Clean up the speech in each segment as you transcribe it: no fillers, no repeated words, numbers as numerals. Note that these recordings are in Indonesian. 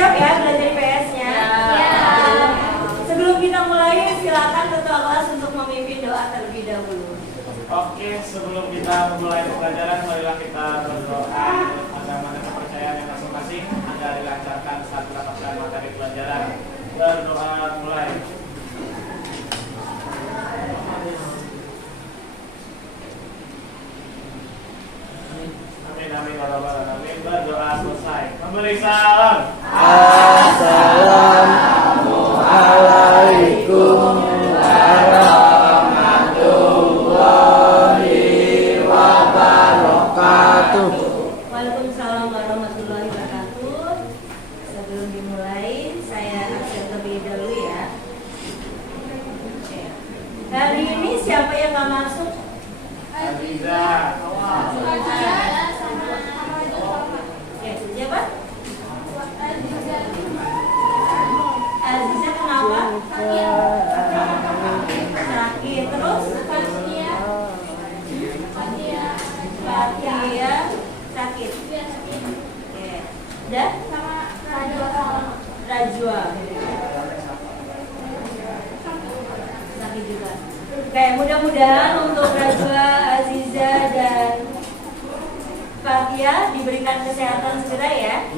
siap ya belajar IPS-nya? Ya. Sebelum kita mulai, silakan ketua kelas untuk memimpin doa terlebih dahulu. Oke, sebelum kita mulai pembelajaran, marilah kita berdoa agama dan kepercayaan yang masing-masing agar dilancarkan saat mendapatkan materi pelajaran. Berdoa mulai. Amin, amin, amin. Berdoa selesai. Memberi salam. Assalamualaikum warahmatullahi wabarakatuh. Waalaikumsalam warahmatullahi wabarakatuh. Sebelum dimulai, saya absen terlebih dahulu ya. Hari ini siapa yang nggak masuk? Aziza. Siapa? Aziza kenapa? Sakit. Terus? Fatia sakit. Oke. Udah? Rajwa. Sakit juga. Oke, mudah-mudahan untuk Rajwa, Aziza, dan Fatia diberikan kesehatan segera ya.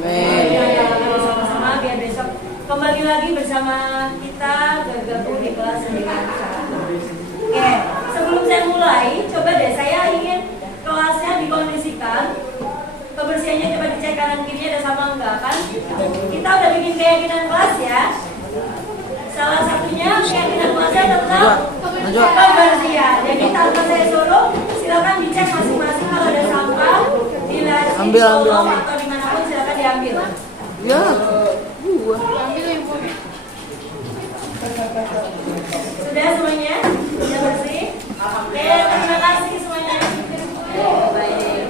Sama-sama biar besok kembali lagi bersama kita bergabung di kelas dengan Oke, sebelum saya mulai, coba deh saya ingin kelasnya dikondisikan. Kebersihannya coba dicek kanan kiri ada sama enggak kan? Kita udah bikin keyakinan kelas ya. Salah satunya keyakinan kelasnya tentang kebersihan. Jadi tanpa saya suruh, silakan dicek masing-masing kalau ada sampah di kolong atau dimanapun silakan diambil. Ya, Sudah semuanya? Sudah bersih? Oke, terima kasih semuanya. Baik.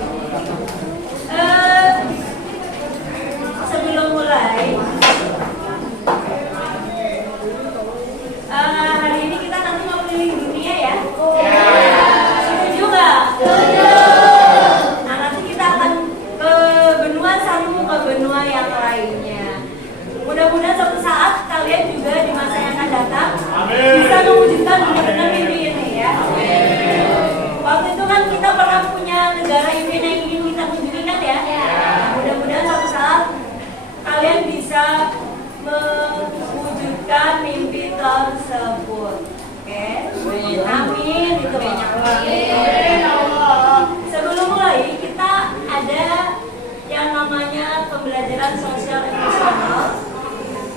Sebelum mulai, hari ini kita nanti mau keliling dunia ya? Setuju nggak? Nah, nanti kita akan ke benua satu, ke benua yang lainnya. Mudah-mudahan suatu saat kalian juga di masa yang akan datang bisa mewujudkan benar-benar mimpi ini ya. Waktu itu kan kita pernah punya negara impian yang ingin kita kunjungi kan ya. Nah, mudah-mudahan suatu saat kalian bisa mewujudkan mimpi tersebut. Oke, amin. Itu sebelum mulai kita ada yang namanya pembelajaran sosial emosional.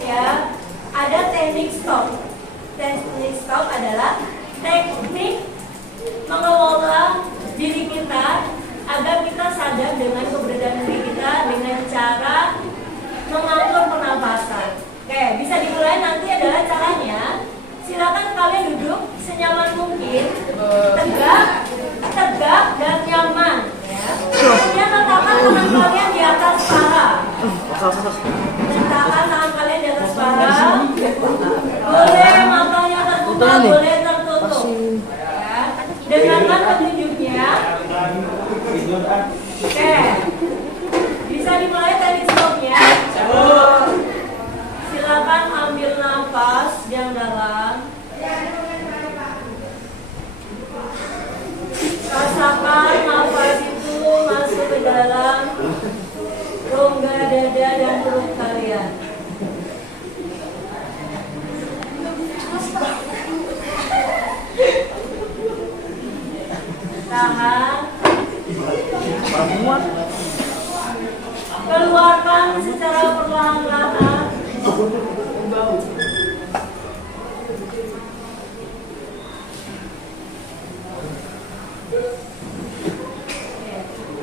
Ya, ada teknik stop. Teknik stop adalah teknik mengelola diri kita agar kita sadar dengan keberadaan diri kita dengan cara mengatur pernapasan. Oke, bisa dimulai. Nanti adalah caranya. Silakan kalian duduk senyaman mungkin, tegak dan nyaman. Ya. Kemudian letakkan tangan kalian di atas paha. Letakkan tangan kalian di atas paha. Boleh matanya terbuka, boleh tertutup. Ya. Dengarkan petunjuknya. Oke. Bisa dimulai teknik stopnya. Silakan ambil nafas yang dalam. Rasakan nafas itu masuk ke dalam rongga dada dan perut kalian. Tahan. Keluarkan secara perlahan-lahan.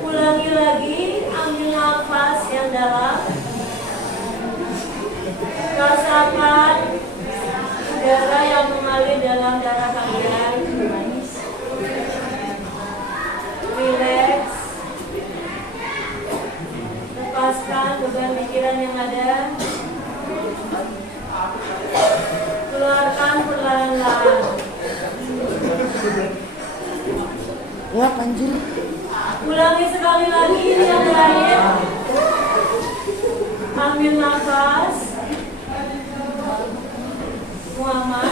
Ulangi lagi, ambil nafas yang dalam. Rasakan udara yang mengalir dalam darah kalian. Relax. Lepaskan beban pikiran yang ada. Keluarkan perlahan-lahan. Ya, anjir. Ulangi sekali lagi yang terakhir. Ambil nafas. Muhammad.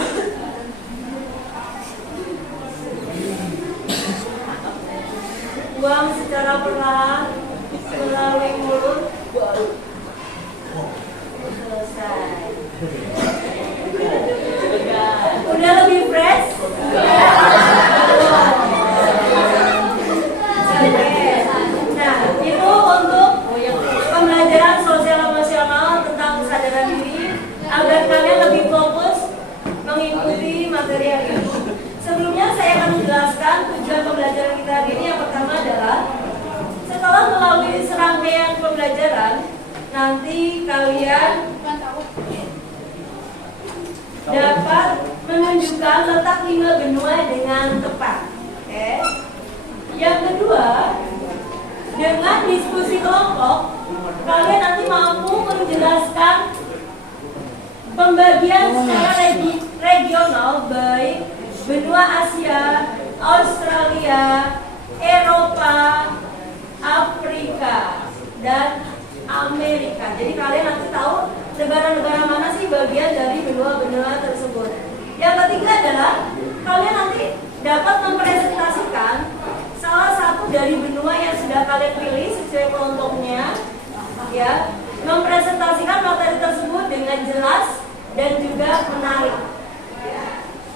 Buang secara perlahan melalui mulut. Selesai. Udah lebih fresh? Nah, itu untuk pembelajaran sosial emosional tentang kesadaran diri agar kalian lebih fokus mengikuti materi hari ini. Sebelumnya saya akan menjelaskan tujuan pembelajaran kita hari ini. Yang pertama adalah setelah melalui serangkaian pembelajaran, nanti kalian dapat menunjukkan letak 5 benua dengan tepat. Oke. Yang kedua, dengan diskusi kelompok, kalian nanti mampu menjelaskan pembagian secara regional baik benua Asia, Australia, Eropa, Afrika, dan Amerika. Jadi kalian nanti tahu negara-negara mana sih bagian dari benua-benua tersebut. Yang ketiga adalah kalian nanti dapat mempresentasikan salah satu dari benua yang sudah kalian pilih sesuai kelompoknya, ya, mempresentasikan materi tersebut dengan jelas dan juga menarik. Ya,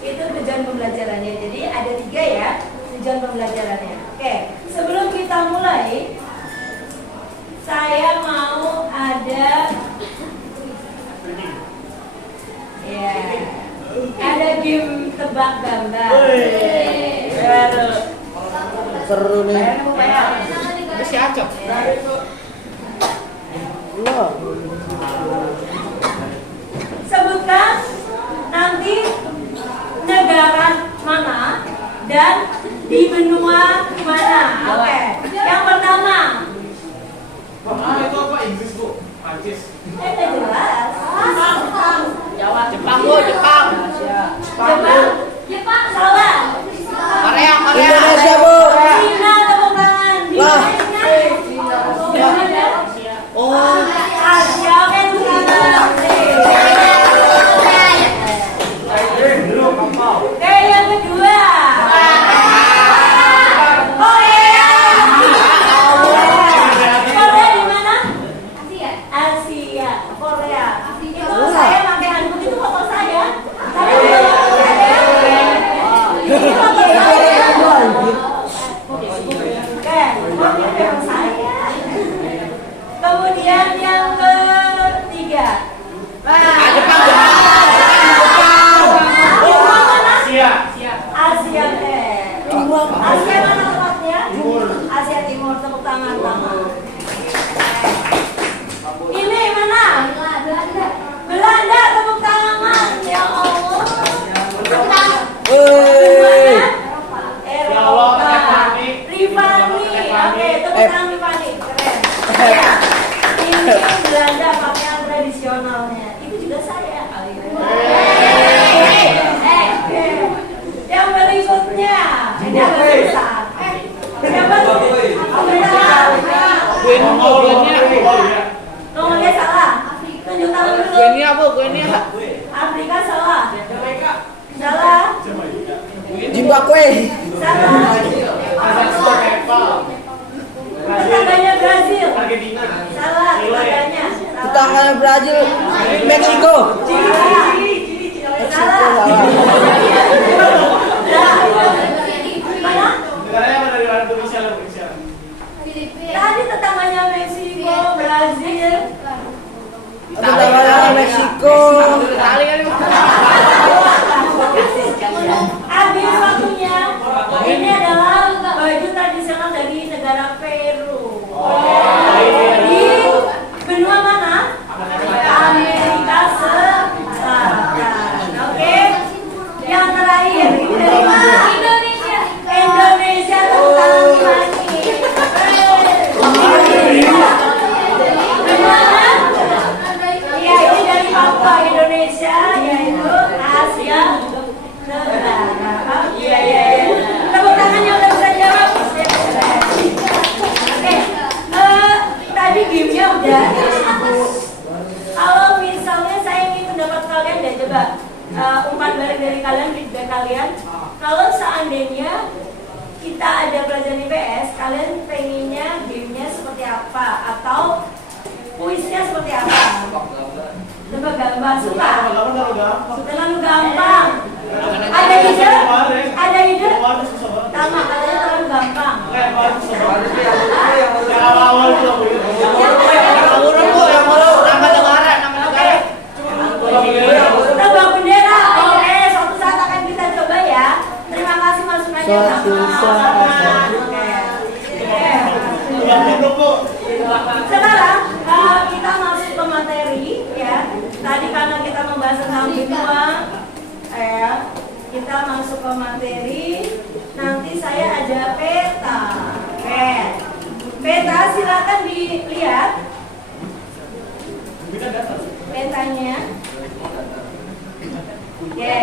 itu tujuan pembelajarannya. Jadi ada 3 ya tujuan pembelajarannya. Oke, sebelum kita mulai, saya mau ada ada game tebak gambar. Seru nih. Masih acok. Loh. Sebutkan nanti negara mana dan di benua mana. Oke. Yang pertama. Itu apa Inggris Bu? Prancis. Nggak jelas. Jawa, Jepang Bu, Jepang. Jepang salah. Korea. Indonesia, Bu. Cina tepuk tangan. Di Lah. mana? Oh. Asia. Oke, tepuk tangan. Oke, yang kedua. Korea. Korea di mana? Asia. Korea. Itu saya pakai handphone, itu foto saya. Kalian bisa foto saya? Ini foto saya. Oke, foto saya. Kemudian yang ketiga. Jepang mana? Asia. Asia. Asia mana tempatnya? Asia Timur. Tepuk tangan. Ini mana? Belanda. Tepuk tangan. Ya Allah. Woi. Eropa. Rifani. Oke, tepuk tangan Rifani. Keren. Ya. Ini Belanda pakaian tradisionalnya. Itu juga saya. Yang berikutnya. Ini agak susah. Siapa tuh? Nomornya salah. Tunjuk tangan dulu. Afrika salah. Salah. Zimbabwe. Salah. Tetangganya Brazil. Salah. Tetangganya. Tetangga Brazil. Meksiko. Salah. Mana? Negaranya mana dari Indonesia? Tadi tetangganya Meksiko, Brazil. Tetangga Meksiko. Habis waktunya. Ini adalah baju tradisional dari negara Peru. Di benua mana? Amerika Selatan. Oke. Yang terakhir ini dari mana? Indonesia. Tentang lagi. Benua mana? Iya, ini dari Papua Indonesia. coba umpan balik dari kalian, feedback kalian. Kalau seandainya kita ada pelajaran IPS, kalian pengennya gamenya seperti apa atau kuisnya seperti apa? Coba gambar, suka? Terlalu gampang. Ada ide? Ada ide? Sama, katanya terlalu gampang. Tebak bendera. Oke, suatu saat akan kita coba ya. Terima kasih masukannya. Suatu saat. Sekarang kita masuk ke materi ya. Tadi karena kita membahas tentang benua, kita masuk ke materi. Nanti saya ada peta. Peta silakan dilihat. Petanya. Oke.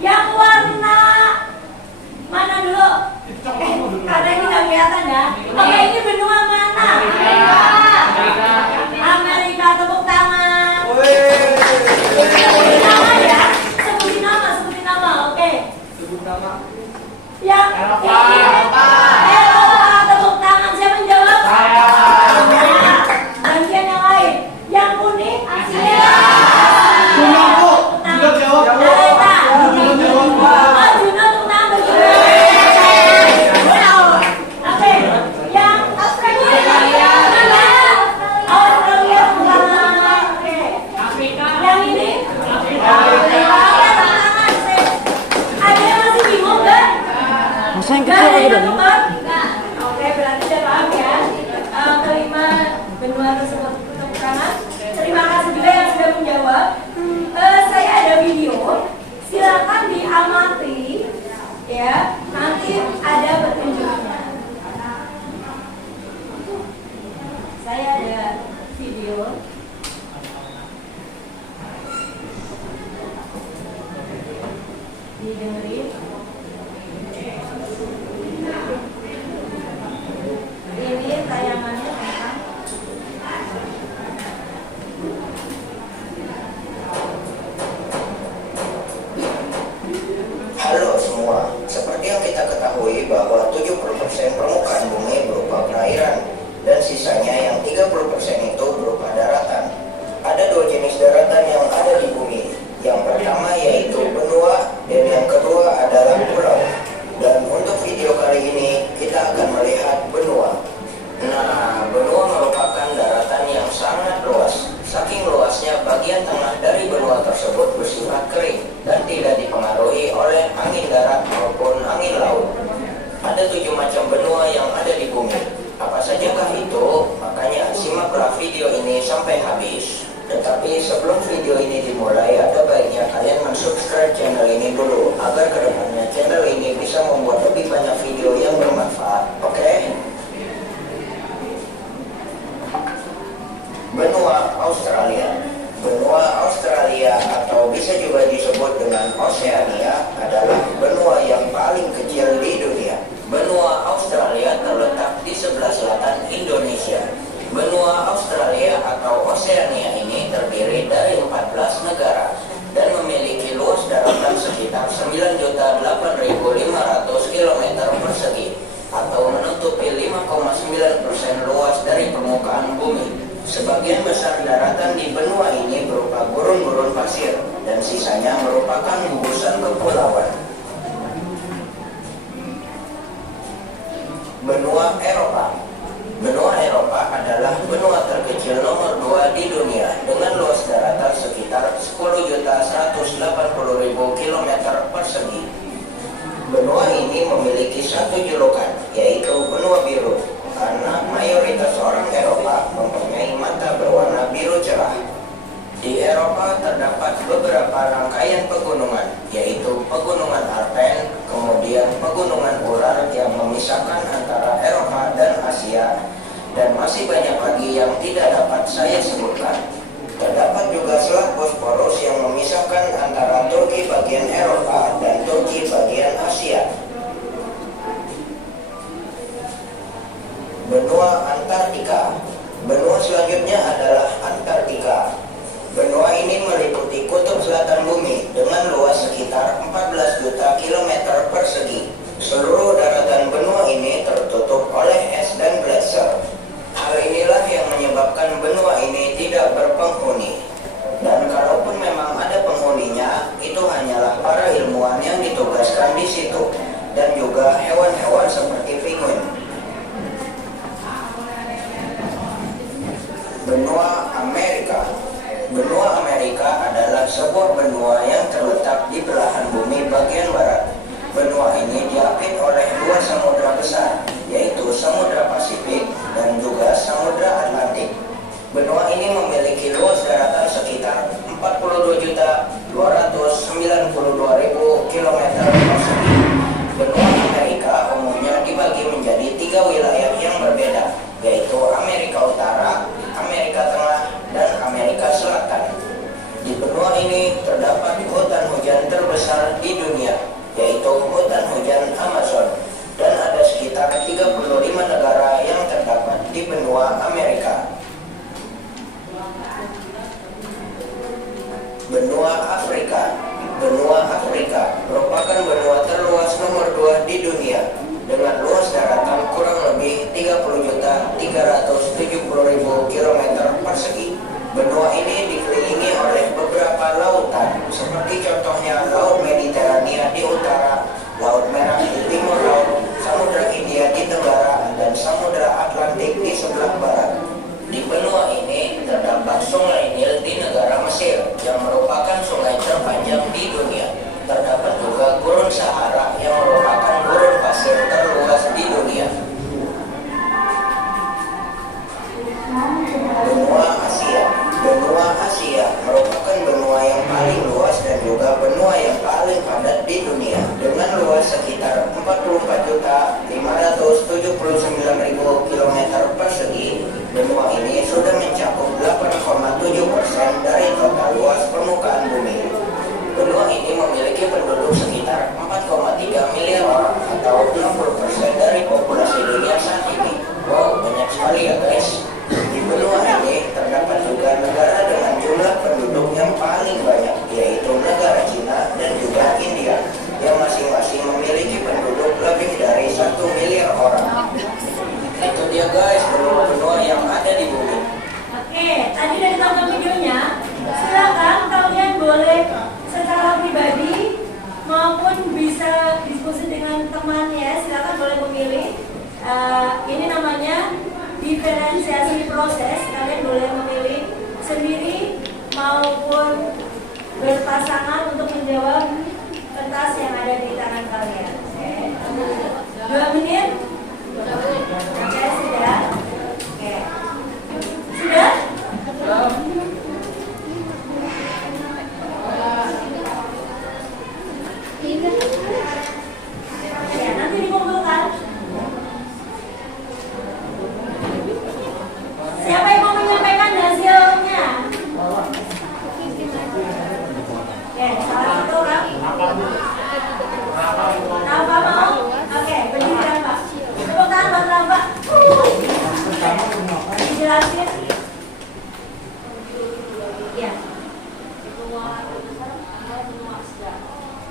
Yang warna mana dulu? Karena ini nggak kelihatan ya. Oke, ini benua mana? Amerika, tepuk tangan. Sebutin nama ya. Sebutin nama. Oke. Yang ini Eropa, tepuk tangan. Siapa yang jawab? Bagian yang lain. Yang kuning Asia. Yang kecil lagi Enggak. Oke, berarti sudah paham ya. Kelima benua tersebut, tepuk tangan. Terima kasih juga yang sudah menjawab. Saya ada video, silakan diamati ya. Nanti ada petunjuknya. Saya ada video. Didengerin. Ini tayangannya tentang Halo semua, seperti yang kita ketahui bahwa 70% permukaan bumi berupa perairan dan sisanya yang 30% itu berupa daratan. Ada dua jenis daratan yang ada di bumi. Yang pertama yaitu benua dan yang kedua adalah pulau. Dan untuk video kali ini kita akan melihat benua. Nah, benua merupakan daratan yang sangat luas. Saking luasnya, bagian tengah dari benua tersebut bersifat kering dan tidak dipengaruhi oleh angin darat maupun angin laut. Ada 7 macam benua yang ada di bumi. Apa sajakah itu? Makanya simaklah video ini sampai habis. Tetapi sebelum video ini dimulai, ada baiknya kalian mensubscribe channel ini dulu agar kedepannya channel ini bisa membuat lebih banyak video yang bermanfaat. Oke? Benua Australia. Benua Australia atau bisa juga disebut dengan Oceania adalah benua yang paling kecil di dunia. Benua Australia terletak di sebelah selatan Indonesia. Benua Australia atau Oceania ini terdiri dari 14 negara dan memiliki luas daratan sekitar 9.008.500 km persegi atau menutupi 5,9% luas dari permukaan bumi. Sebagian besar daratan di benua ini berupa gurun-gurun pasir dan sisanya merupakan gugusan kepulauan. Benua Eropa. Benua Eropa adalah benua terkecil nomor 2 di dunia dengan luas daratan sekitar 10.180.000 km persegi. Benua ini memiliki satu julukan, yaitu benua biru, karena mayoritas orang Eropa mempunyai mata berwarna biru cerah. Di Eropa terdapat beberapa rangkaian pegunungan, yaitu pegunungan Alpen, kemudian pegunungan Ural yang memisahkan antara Eropa dan Asia, dan masih banyak lagi yang tidak dapat saya sebutkan. Terdapat juga Selat Bosporus yang memisahkan antara Turki bagian Eropa dan Turki bagian Asia. Benua Antartika. Benua selanjutnya adalah Antartika. Benua ini meliputi kutub Amerika adalah sebuah benua yang terletak di belahan bumi bagian barat. Benua ini diapit oleh dua samudra besar, yaitu Samudra Pasifik dan juga Samudra Atlantik. Benua ini memiliki luas daratan sekitar 42.292.000 km persegi. Benua Amerika umumnya dibagi menjadi 3 wilayah yang berbeda, yaitu Amerika Utara, Amerika Tengah, dan Amerika Selatan. Di benua ini terdapat hutan hujan terbesar di dunia, yaitu hutan hujan Amazon, dan ada sekitar 35 negara yang terdapat di benua Amerika. Benua Afrika. Benua Afrika merupakan benua terluas nomor 2 di dunia dengan luas daratan kurang lebih 30.370.000 km persegi. Benua ini dikelilingi oleh beberapa lautan, seperti contohnya Laut Mediterania di utara, Laut Merah di timur laut, Samudra Hindia di tenggara, dan Samudra Atlantik di sebelah barat. Di benua ini terdapat Sungai Nil di negara Mesir yang merupakan sungai terpanjang di dunia. Terdapat juga Gurun Sahara yang merupakan gurun pasir terluas di dunia. Benua Asia. Benua Asia merupakan benua yang paling luas dan juga benua yang paling padat di dunia dengan luas sekitar 44.579.000 km persegi. Benua ini sudah mencakup 8,7% dari total luas permukaan bumi. Benua ini memiliki penduduk sekitar 4,3 miliar orang atau 60% dari populasi dunia saat ini. Wow, banyak sekali ya guys. Di benua ini terdapat juga negara dengan jumlah penduduk yang paling banyak, yaitu negara Cina dan juga India, yang masing-masing memiliki penduduk lebih dari 1 miliar orang. Itu dia guys, benua-benua yang ada di bumi. Oke, tadi dari tonton videonya, silakan kalian boleh secara pribadi maupun bisa diskusi dengan teman ya. Silakan boleh memilih. Ini namanya diferensiasi proses. Kalian boleh memilih sendiri maupun berpasangan untuk menjawab kertas yang ada di tangan kalian. Oke. 2 menit. Oke, sudah. Oke. Sudah? Ya, nanti dikumpulkan. Siapa yang mau menyampaikan hasilnya? Oke, salah satu orang. Rafa mau? Oke, berdiri Rafa. Tepuk tangan buat Rafa. Dijelasin. Ya.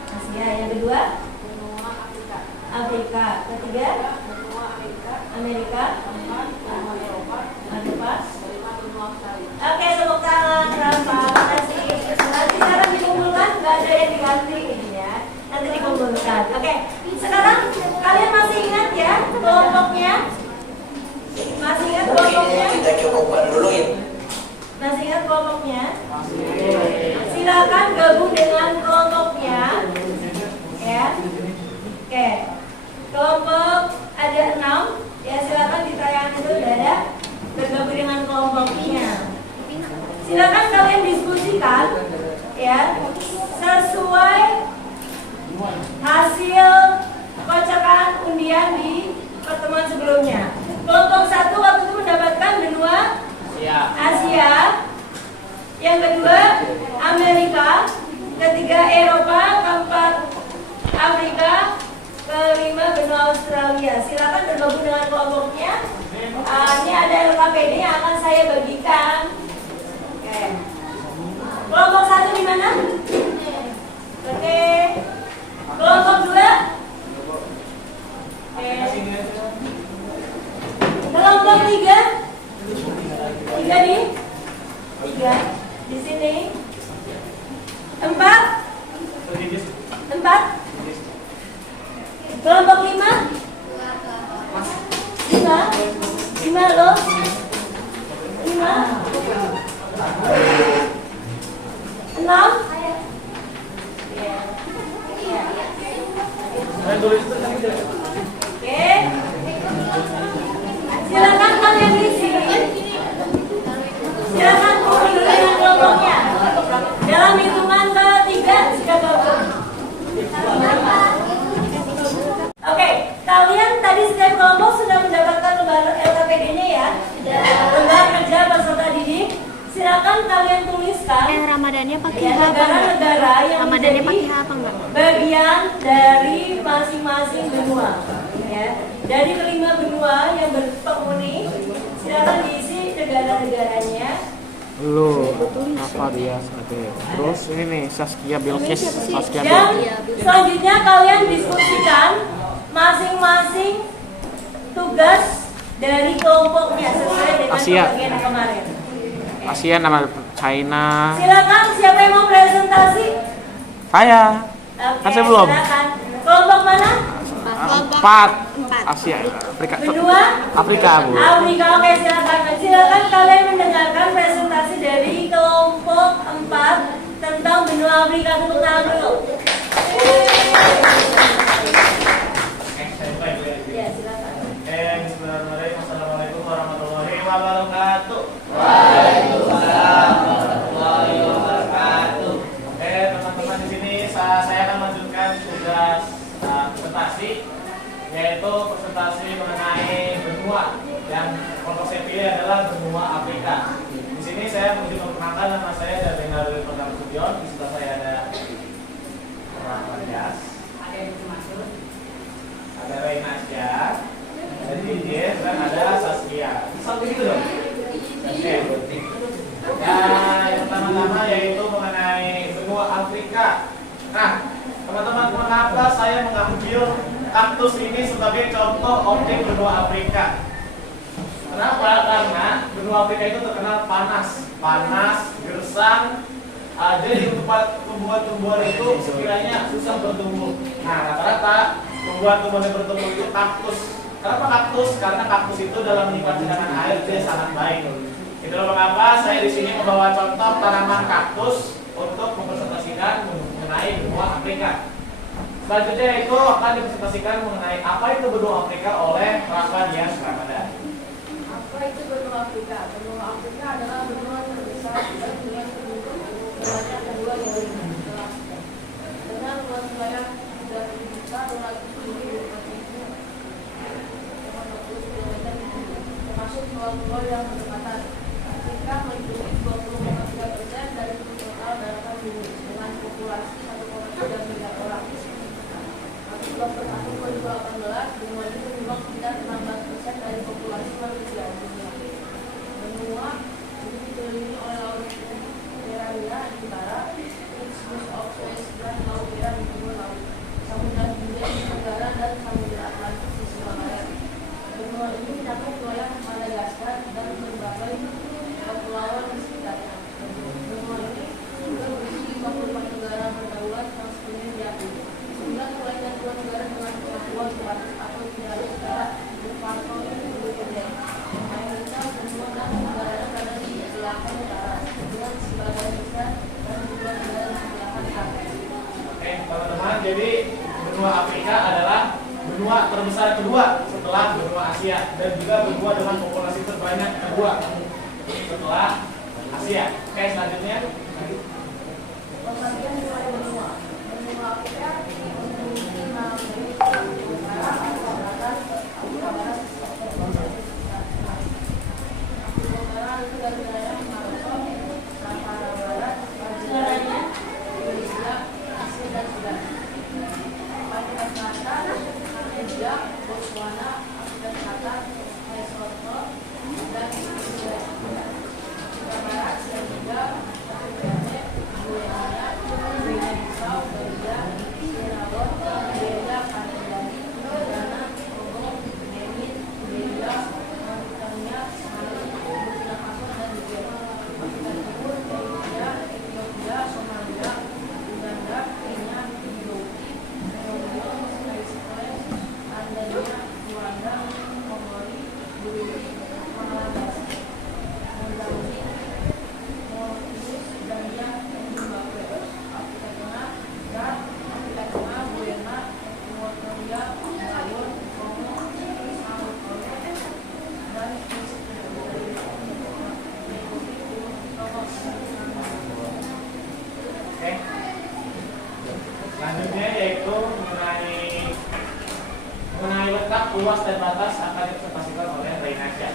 Asia. Yang kedua? Afrika. Ketiga? Amerika. Eropa. Oke, tepuk tangan Rafa. Nanti sekarang dikumpulkan, nggak ada yang diganti ya. Nanti dikumpulkan. Oke, sekarang kalian masih ingat ya kelompoknya? Masih ingat kelompoknya? Mungkin kita cukupkan dulu ya. Masih ingat kelompoknya? Silakan gabung dengan kelompoknya. Ya. Oke. Kelompok ada 6. Ya, silakan di tayangan itu udah ada. Bergabung dengan kelompoknya. Silakan kalian diskusikan ya sesuai hasil kocokan undian di pertemuan sebelumnya. Kelompok 1 waktu itu mendapatkan benua Asia, yang kedua Amerika, ketiga Eropa, keempat Afrika, kelima benua Australia. Silakan bergabung dengan kelompoknya. Ini ada LKPD yang akan saya bagikan. Oke. Kelompok 1 di mana? Oke. Kelompok 2. Oke. Kelompok 3. 3 nih. 3 di sini. 4. Kelompok 5. 5 loh. 5. Oke. Silakan kalian isi. Silakan kumpul dulu dengan kelompoknya. Dalam hitungan ke-3 sudah gabung. Oke, kalian tadi setiap kelompok sudah mendapatkan lembar LKPD-nya ya. Lembar kerja peserta didik. Silakan kalian tuliskan Ramadannya pakai ya, H apa enggak? negara-negara yang Ramadannya menjadi pakai H apa enggak? bagian dari masing-masing benua. Ya, dari kelima benua yang berpenghuni, silakan diisi negara-negaranya. Lu apa dia Sade? Terus ini nih Saskia Bilkis. Saskia Dan Bilkis. selanjutnya kalian diskusikan masing-masing tugas dari kelompoknya sesuai dengan Asia. pembagian yang kemarin. Asia nama China. Silakan siapa yang mau presentasi? Saya. Oke, Kan saya belum. silakan. Kelompok mana? Empat. Asia. Afrika. Benua? Afrika, Bu. Afrika, oke silakan. Silakan kalian mendengarkan presentasi dari kelompok 4 tentang benua Afrika. Tepuk tangan dulu. Ya, silakan. Bismillahirrahmanirrahim. Assalamualaikum warahmatullahi wabarakatuh. Oke, teman-teman di sini saya akan lanjutkan tugas presentasi, yaitu presentasi mengenai benua yang kelompok saya pilih adalah benua Afrika. Di sini saya menuju memperkenalkan nama saya dari Nabil Pertama Sudion. Di sebelah saya ada Rahman Yas, ada Reina Asyar, ada Didier, dan ada Saskia. Sampai gitu dong. Oke. Ya, yang pertama-tama yaitu mengenai benua Afrika. Nah, teman-teman, mengapa saya mengambil kaktus ini sebagai contoh objek benua Afrika? Kenapa? Karena benua Afrika itu terkenal panas, gersang. Jadi untuk tumbuhan-tumbuhan itu sekiranya susah bertumbuh. Nah, rata-rata tumbuhan-tumbuhan yang bertumbuh itu kaktus. Kenapa kaktus? Karena kaktus itu dalam menyimpan cadangan air dia sangat baik. Itulah mengapa saya di sini membawa contoh tanaman kaktus untuk mempresentasikan mengenai benua Afrika. Selanjutnya itu akan dipresentasikan mengenai apa itu benua Afrika oleh Rahman Yas Ramadan. Apa itu benua Afrika? Benua Afrika adalah benua terbesar dan dengan penduduk sebanyak kedua yang jelas. Dengan luas wilayah 3.240.000 termasuk pulau-pulau yang berdekatan. Afrika meliputi 20,3% dari total daratan bumi dengan populasi 1,3 miliar orang. Pada tahun 2018, benua ini menyumbang sekitar 16% dari populasi manusia dunia. Benua ini dikelilingi oleh laut Mediterania di utara, Isthmus of Suez dan Laut Merah di timur laut, Samudra Hindia di tenggara dan Samudra Atlantik di sebelah barat. Benua ini mencakup wilayah Madagaskar dan berbagai kepulauan di sekitarnya. Benua ini juga berisi 54 negara berdaulat yang sepenuhnya diakui. 9 mulai dari 2 negara dengan kemampuan terbatas atau tidak secara de facto independen. Mayoritas benua dan negara berada di belakang utara dengan sebagian besar dan dua negara di belakang selatan. Oke, teman-teman, jadi benua Afrika adalah benua terbesar kedua setelah benua Asia dan juga benua dengan populasi terbanyak kedua setelah Asia. Oke, selanjutnya. Pembagian wilayah benua. Benua Afrika memiliki 6 utara, Afrika Selatan, Afrika Barat, Afrika Utara itu dari wilayah Maroko, Sahara Barat, Algeria, Indonesia, Asia dan Sudan. Afrika Selatan, Namibia, Botswana, Afrika Selatan, Lesotho, dan Indonesia. Afrika Barat, Senegal, Afrika hak luas dan batas akan dipresentasikan oleh Reinasia.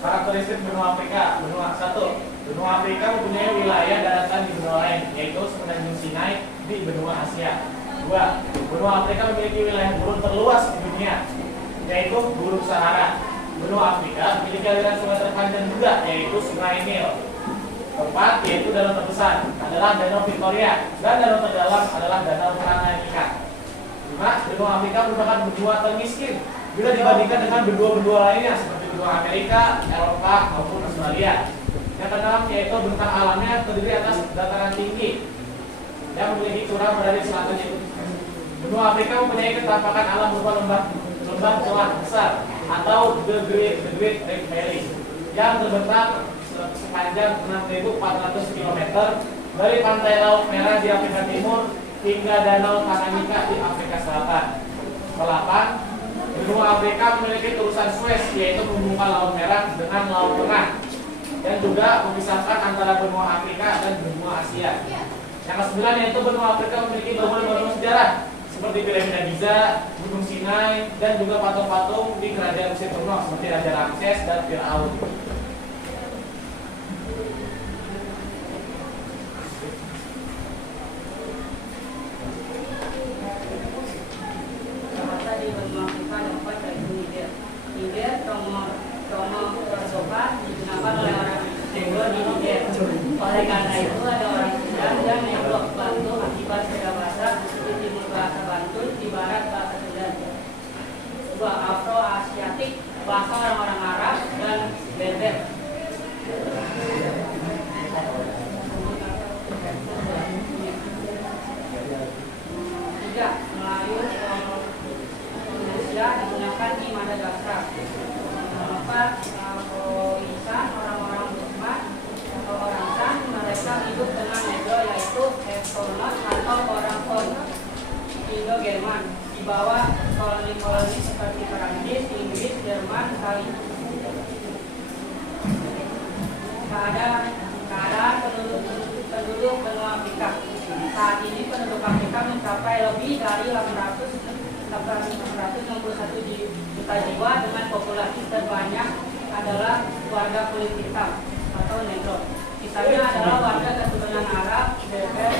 Karakteristik benua Afrika. Benua Afrika mempunyai wilayah daratan di benua lain, yaitu semenanjung Sinai di benua Asia. 2. Benua Afrika memiliki wilayah gurun terluas di dunia, yaitu Gurun Sahara. Benua Afrika memiliki aliran sungai terpanjang juga, yaitu Sungai Nil. 4. Yaitu danau terbesar adalah Danau Victoria, dan danau terdalam adalah Danau Tanganyika. 5. Benua Afrika merupakan benua termiskin bila dibandingkan dengan benua-benua lainnya seperti benua Amerika, Eropa maupun Australia. Yang keenam yaitu bentang alamnya terdiri atas dataran tinggi yang memiliki curah berada di selatan itu. Benua Afrika mempunyai ketampakan alam berupa lembah celah besar atau The Great Rift Valley yang terbentang sepanjang 6.400 km dari pantai Laut Merah di Afrika Timur hingga Danau Tanganyika di Afrika Selatan. 8. Benua Afrika memiliki terusan Suez, yaitu menghubungkan Laut Merah dengan Laut Tengah, dan juga memisahkan antara benua Afrika dan benua Asia. Yang ke-9 yaitu benua Afrika memiliki berbagai monumen sejarah seperti piramida Giza, Gunung Sinai, dan juga patung-patung di kerajaan Mesir kuno seperti Raja Ramses dan Firaun. Oleh karena itu ada orang Sudan yang menyeblok Bantu akibat beda bahasa di timur bahasa Bantu, di barat bahasa Sudan. Dua Afro-Asiatik, bahasa orang-orang Arab dan Berber. Tiga Melayu Indonesia digunakan di Madagaskar. 4 Afro-Isan, orang-orang Burma atau orang San, mereka hidup dengan negro yaitu Estonot atau orang Hon. Indo-Jerman di bawah koloni-koloni seperti Perancis, Inggris, Jerman, Italia. Keadaan penduduk benua Afrika. Saat ini penduduk Afrika mencapai lebih dari 861 juta jiwa dengan populasi terbanyak adalah warga kulit hitam atau negro. Sisanya adalah warga keturunan Arab, Berber,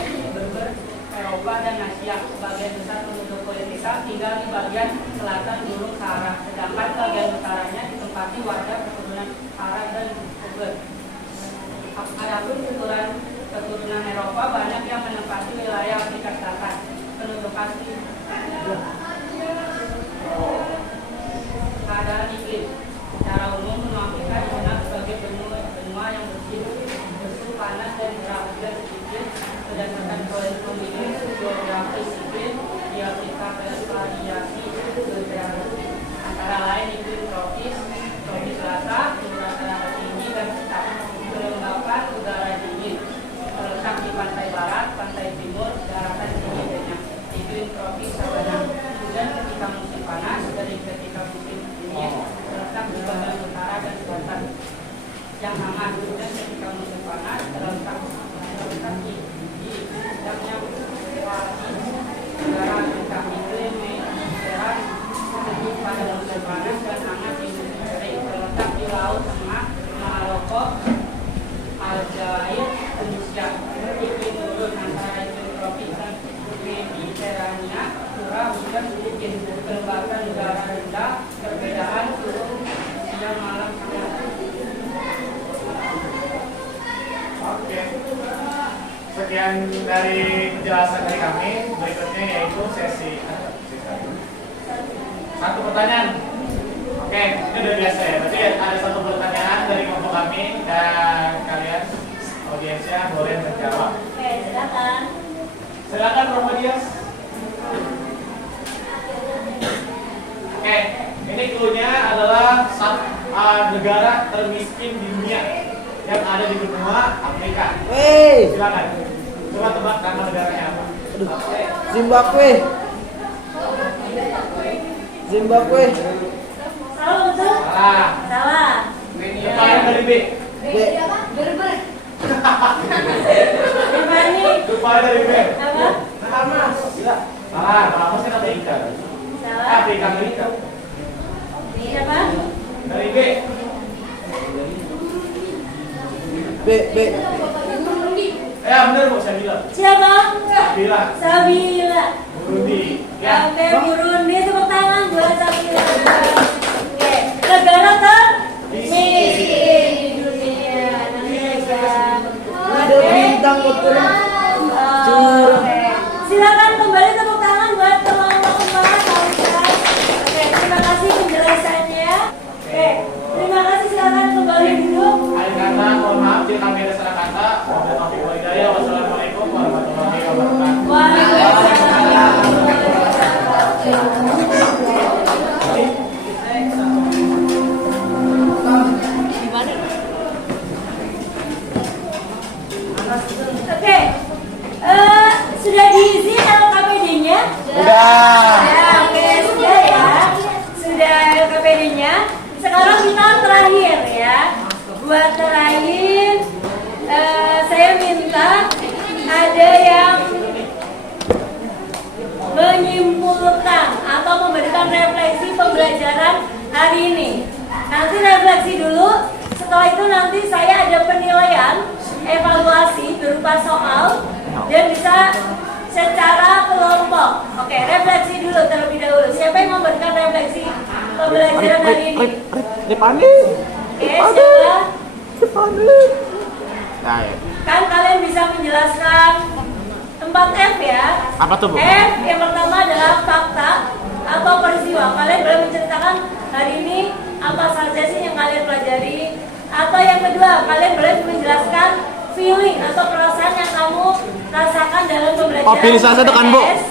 Eropa, dan Asia. Sebagian besar penduduk kulit hitam tinggal di bagian selatan bervariasi berjalan. Antara lain iklim tropis, tropis rata, udara tinggi dan kelembapan udara dingin. Terletak di pantai barat, pantai timur, daratan tinggi banyak. Iklim tropis sabana. Hujan ketika musim panas, dari ketika musim dingin. Terletak di bagian utara dan selatan. Yang hangat hujan ketika musim panas terletak di sedangnya udara ketika iklim mediterranean teduh pada musim panas dan hangat di musim kering terletak di laut tengah Maroko, Aljazair, Tunisia. Iklim turun antara iklim tropis dan mediterania curah hujan sedikit kelembapan udara rendah perbedaan turun siang malam hangat. Oke. Sekian dari penjelasan dari kami. Berikutnya yaitu sesi satu pertanyaan. Oke, ini udah biasa ya. Berarti ada satu pertanyaan dari kelompok kami dan kalian audiensnya boleh menjawab. Oke, silakan. Silakan Romadias. Oke, ini cluenya adalah negara termiskin di dunia yang ada di benua Afrika. Silakan. Coba tebak nama negaranya apa? Zimbabwe. Zimbabwe. Salah betul? Salah. Salah. Depannya dari B. Gimana? Depannya dari B. Apa? Bahamas. Salah. Bahamas kan Amerika. Salah. Afrika Amerika. Siapa? Dari B. B. Ya benar Bu, saya bilang. Siapa? Bilang. Sabila. Burundi. Ya. Oke, Burundi, tepuk tangan buat Sabila. Oke, negara termiskin di dunia, Indonesia. Ada bintang betul. Oke, silakan kembali tepuk tangan buat teman-teman. Oke, terima kasih penjelasannya. Oke, terima kasih, silakan kembali duduk. Akhir kata, mohon maaf jika kami ada salah kata. Wabillahi taufiq wal hidayah. Wassalamualaikum warahmatullahi wabarakatuh. Waalaikumsalam. Oke, sudah diisi LKPD-nya? Udah. Ya, oke, sudah ya. Sudah LKPD-nya. Sekarang kita terakhir ya. Buat terakhir, saya minta ada yang menyimpulkan atau memberikan refleksi pembelajaran hari ini. Nanti refleksi dulu. Setelah itu nanti saya ada penilaian, evaluasi berupa soal dan bisa secara kelompok. Oke, refleksi dulu terlebih dahulu. Siapa yang memberikan refleksi pembelajaran hari ini? Depani. Oke, siapa? Nah, ya. Kan kalian bisa menjelaskan 4F ya. Apa tuh, Bu? F yang pertama adalah fakta atau peristiwa. Kalian boleh menceritakan hari ini apa saja sih yang kalian pelajari. Atau yang kedua, kalian boleh menjelaskan feeling atau perasaan yang kamu rasakan dalam pembelajaran. Oh, pilih salah satu kan, Bu? IPS.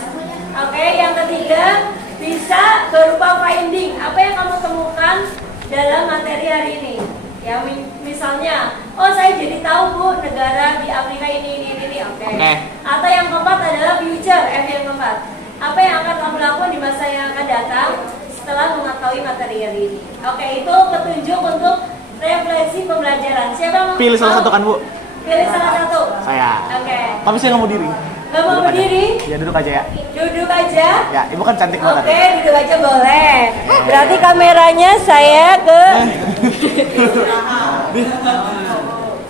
Oke, yang ketiga bisa berupa finding. Apa yang kamu temukan dalam materi hari ini? Ya, misalnya, oh saya jadi tahu Bu, negara di Afrika ini. Oke. Atau yang keempat adalah future, F yang keempat. Apa yang akan kamu lakukan di masa yang akan datang setelah mengetahui materi hari ini? Oke, itu petunjuk untuk refleksi pembelajaran. Siapa yang Pilih salah satu kan, Bu? Pilih salah satu. Saya. Oke. Tapi saya nggak mau diri. Gak mau berdiri? Ya duduk aja ya. Duduk aja. Ya, Ibu kan cantik banget. Oke, duduk aja boleh. Berarti kameranya saya ke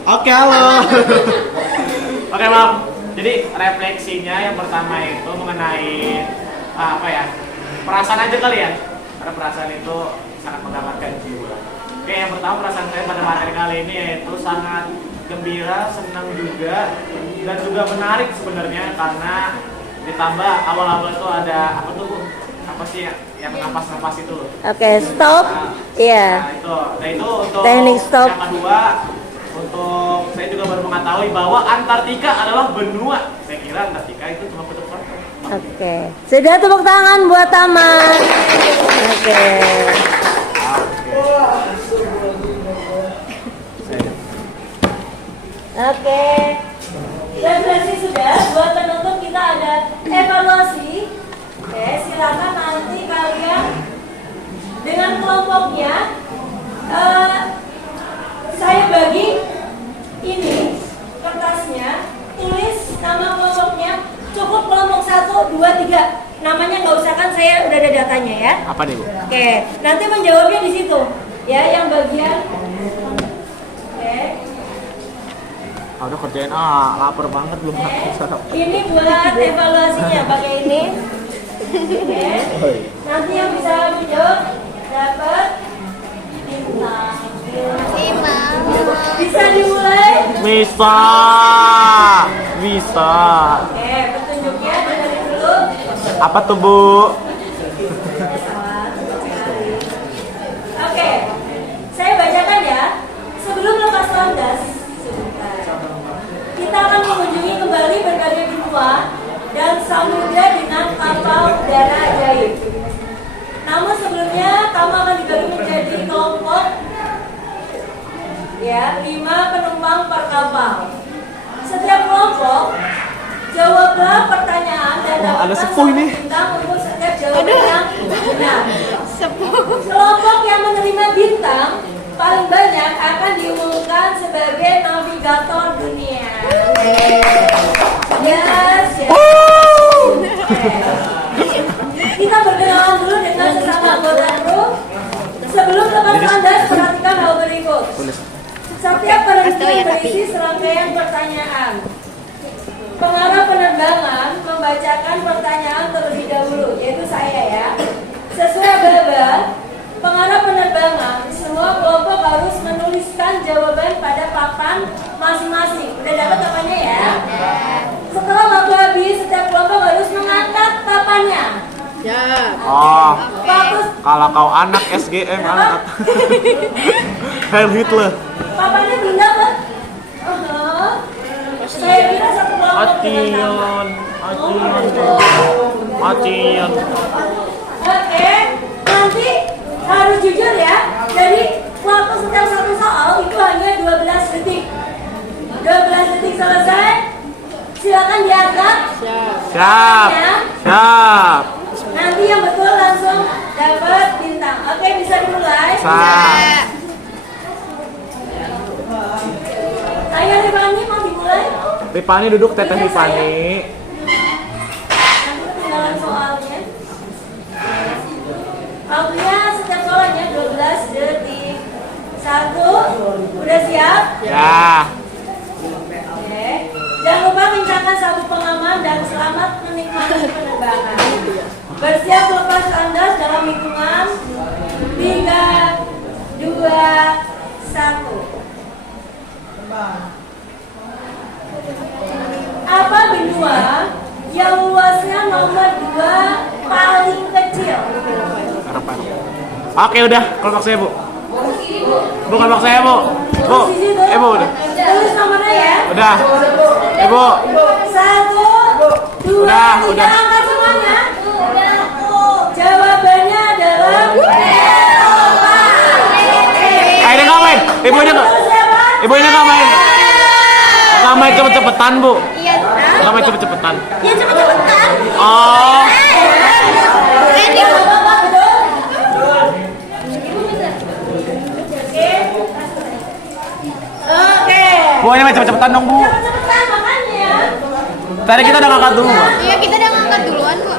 Oke, halo. Oke, Mam. Jadi refleksinya yang pertama itu mengenai apa ya? Perasaan aja kali ya. Karena perasaan itu sangat menggambarkan jiwa. Oke, yang pertama perasaan saya pada materi kali ini yaitu sangat gembira, senang juga, dan juga menarik sebenarnya karena ditambah awal-awal itu ada apa tuh, Bu? Apa sih yang napas-napas itu loh? Oke, stop. Iya. Nah itu untuk Teknik stop. yang kedua, untuk saya juga baru mengetahui bahwa Antartika adalah benua. Saya kira Antartika itu cuma kutub selatan. Oke. Sudah tepuk tangan buat Taman. Oke. Oke. Refleksi sudah. Buat penutup kita ada evaluasi. Oke, silakan nanti kalian dengan kelompoknya. Saya bagi ini kertasnya, tulis nama kelompoknya. Cukup kelompok 1, 2, 3. Namanya nggak usah, kan saya udah ada datanya ya. Apa nih, Bu? Oke, nanti menjawabnya di situ. Ya, yang bagian. Oke. Udah kerjain lapar banget belum makan sarapan. Ini buat evaluasinya pakai ini. Oke. Nanti yang bisa menjawab dapat bintang. Bisa dimulai? Bisa. Oke, petunjuknya dengerin dulu. Apa tuh, Bu? Oke, saya bacakan ya. Sebelum lepas landas, kita akan mengunjungi kembali berbagai benua dan samudra dengan kapal udara ajaib. Namun sebelumnya kamu akan dibagi menjadi kelompok ya, 5 penumpang per kapal. Setiap kelompok jawablah pertanyaan dan ada dapatkan sepuh ini. bintang untuk setiap jawaban yang benar. Kelompok yang menerima bintang paling banyak akan diumumkan sebagai navigator dunia. Yes. Kita berkenalan dulu dengan sesama anggota grup. Sebelum lepas landas, perhatikan hal berikut. Setiap penelitian berisi serangkaian pertanyaan. Pengarah penerbangan membacakan pertanyaan terlebih dahulu, yaitu saya ya. Sesuai baba, pengarah penerbangan, semua kelompok harus menuliskan jawaban pada papan masing-masing. Udah dapat papannya ya? Setelah waktu habis, setiap kelompok harus mengangkat papannya. Oh, Bagus. kalau kau anak SGM angkat. Heil Hitler. Papannya belum dapat. Saya kira satu kelompok dengan Acian. Oke, nanti harus jujur ya. Jadi waktu setiap satu soal itu hanya 12 detik. 12 detik selesai. Silakan diangkat. Siap. Siap. Nanti yang betul langsung dapat bintang. Oke, bisa dimulai. Siap. Ayo Rifani mau dimulai. Rifani duduk, Teteh Rifani. Nanti ketinggalan soalnya. Waktunya setiap soalnya 12 detik. 1, udah siap? Ya. Oke. Jangan lupa kencangkan sabuk pengaman dan selamat menikmati penerbangan. Bersiap lepas landas dalam hitungan 3, 2, 1. Apa benua yang luasnya nomor 2 paling kecil? Harapan. Oke, udah. Kelompok saya, Bu. Bu, kelompok saya, Bu. Bu. Bu, udah. Tulis nomornya ya. Udah. Bu. 1, 2, Udah, 3, udah. angkat semuanya. Jawabannya adalah Eropa. Ayo nggak main. Ibunya nggak. Ibunya nggak main. Nggak main cepet-cepetan, Bu. Iya. Nggak main cepet-cepetan. Ya cepet-cepetan. Oh. Oke. Bu, ayo main cepet-cepetan dong, Bu. Cepetan makanya. Tadi kita udah ngangkat dulu, Bu. Iya, kita udah ngangkat duluan kok.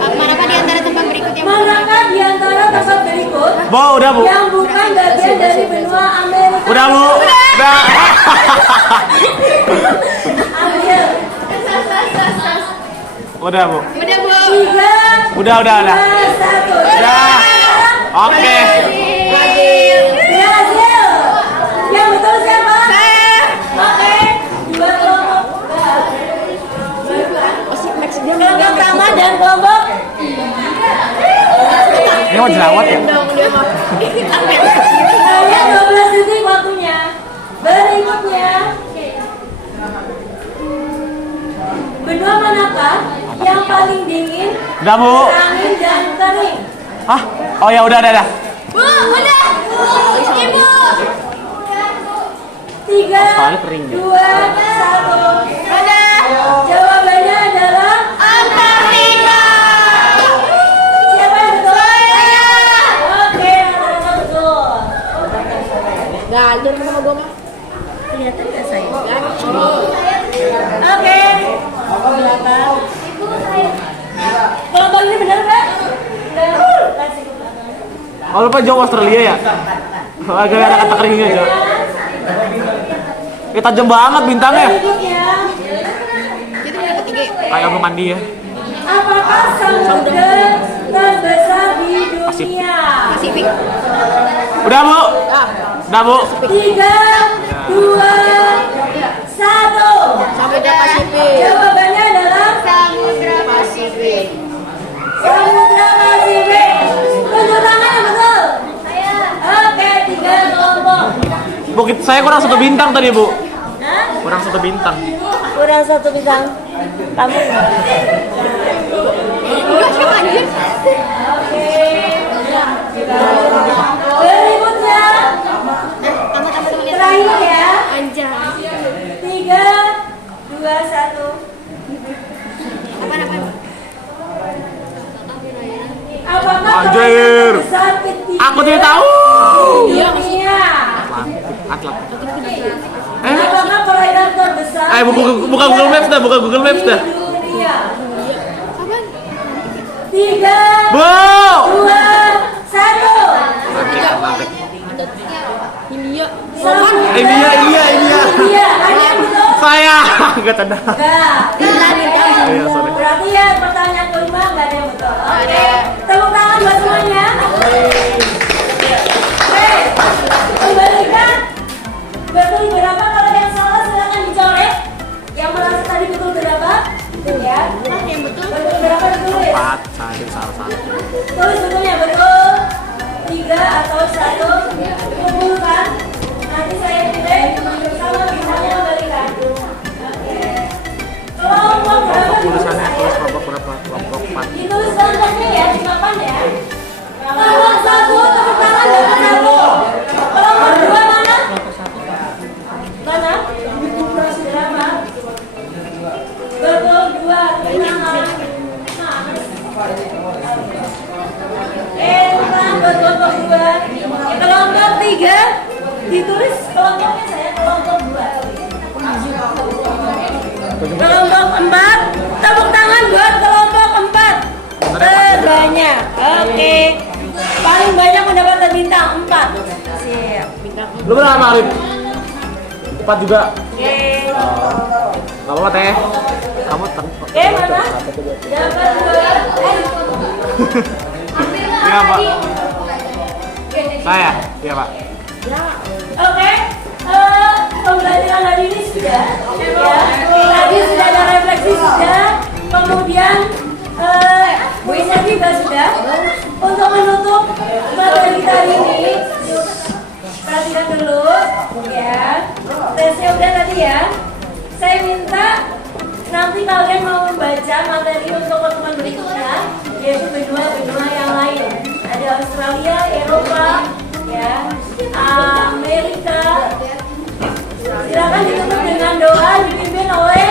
Manakah di antara tempat berikut yang Manakah di antara tempat berikut Bu, udah, Bu. yang bukan bagian dari benua Amerika? Udah, Bu. Udah. Ambil. Udah, Bu. Udah, Bu. 3, Udah. 2, 1. Udah. Oke. Brazil. Yang betul siapa? Oke. 2 kelompok. Kelompok Tama dan kelompok. Ini mau jerawat ya? Hanya 12 detik waktunya. Berikutnya. Benua manakah Yang paling dingin, Udah, Bu. angin dan kering. Hah? Oh ya udah. Bu, udah. Ibu. 3, Kali kering ya? 2, 1. Udah. Jawabannya adalah Antartika. siapa yang betul? Saya. Oke, Antartika betul. Gajar sama gua mah. Kelihatan nggak saya? Oke. Belakang. Kelompok ini benar nggak? Benar. Kasih ke belakang. Oh lupa jauh Australia ya? Agak ada kata keringnya Jo. Tajam banget bintangnya. Berikutnya, Kayak mau mandi ya. apakah samudra terbesar di dunia? Pasifik. Udah Bu. Udah Bu. 3, 2, 1. Samudra Pasifik. Jawabannya adalah Samudra Pasifik. Samudra Pasifik. Tunjuk tangan yang betul. Saya. Oke, 3 kelompok. Bukit saya kurang 1 bintang tadi Bu. Hah? Kurang 1 bintang. Kurang 1 bintang. Kamu? Enggak sih anjir. Oke. Berikutnya terakhir ya. Anjay. 3, 2, 1. Apakah Anjir. besar ketiga Aku tidak tahu. di dunia? Atlat. Apakah perairan terbesar Buka Google Maps dah, buka Google Maps dah. di dunia? 3, Bu. 2, 1. India. India. Iya, ada yang betul? Saya enggak tenang. Enggak. Iya, sorry. Berarti ya pertanyaan kelima nggak ada yang betul. Oke, tepuk tangan buat semuanya. Oke, kembalikan. Betul berapa? Kalau yang salah silakan dicoret. Yang merasa tadi betul berapa? Ya. Yang betul. Betul berapa ditulis? 4 saya salah 1. Tulis betulnya betul. 3 atau 1. Kumpulkan. Nanti saya pilih sama bintangnya kembalikan. Oke. Kelompok berapa? Tulisannya tulis kelompok berapa? Kelompok 4. Ditulis kelompoknya ya, di papan ya. Kelompok 1, tepuk tangan kelompok 1. Kelompok 2 mana? Mana? Berapa? Betul 2, tepuk tangan. Tentang kelompok 2. Kelompok 3 ditulis kelompoknya saya kelompok 2. Kelompok 4, tepuk tangan buat kelompok 4. Terbanyak. Oke. Paling banyak mendapatkan bintang 4. Siap. Lu berapa Arif? 4 juga. Oke. Gak apa-apa Teh. Kamu Oke, mana? Dapat 2. Iya Pak. Saya. Iya Pak. Oke, pembelajaran hari ini sudah, ya. Tadi sudah ada refleksi sudah, kemudian kuisnya juga sudah. Untuk menutup materi kita hari ini, perhatikan dulu, ya. Tesnya udah tadi ya. Saya minta nanti kalian mau membaca materi untuk pertemuan berikutnya, yaitu benua-benua yang lain. Ada Australia, Eropa, ya, Amerika. Silakan ditutup dengan doa dipimpin oleh